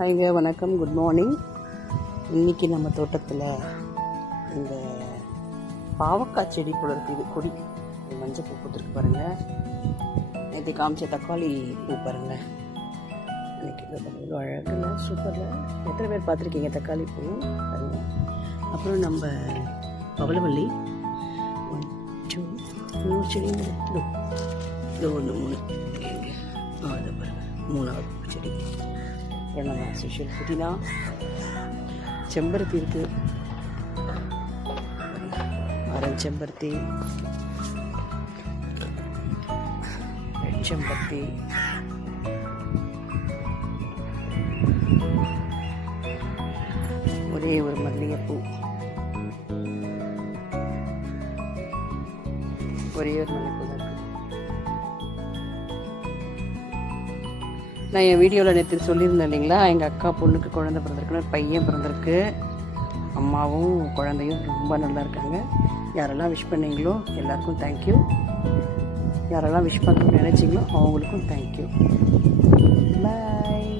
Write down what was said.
ஹாய்ங்க, வணக்கம், good morning. இன்றைக்கி நம்ம தோட்டத்தில் இந்த பாவக்காய் செடி போல இருக்குது. இது கொடி மஞ்சள் பூ பூத்துருக்கு பாருங்கள். நேற்று காமிச்ச தக்காளி பூ பாருங்கள். இன்றைக்கி இவ்வளோ அழகில் சூப்பரில் எத்தனை பேர் பார்த்துருக்கீங்க தக்காளி பூ பாருங்கள். அப்புறம் நம்ம பவளவல்லி 1 2 3 செடி இது 1 3 அதை பாருங்கள், 3வது செடி. அப்புறம் நம்ம ஸ்பெஷல் புதினா, செம்பருத்தி இருக்குது, செம்பருத்தி, ரெட் செம்பருத்தி, ஒரே ஒரு மல்லிகைப்பூ, ஒரே ஒரு மல்லிகைப்பூ தான் இருக்குது. நான் என் வீடியோவில் நேற்று சொல்லியிருந்தேன் இல்லைங்களா, எங்கள் அக்கா பொண்ணுக்கு குழந்தை பிறந்திருக்குன்னு, பையன் பிறந்திருக்கு. அம்மாவும் குழந்தையும் ரொம்ப நல்லா இருக்காங்க. யாரெல்லாம் விஷ் பண்ணீங்களோ எல்லாருக்கும் தேங்க்யூ. யாரெல்லாம் விஷ் பண்ணணும்னு நினச்சிங்களோ அவங்களுக்கும் தேங்க்யூ. பாய்.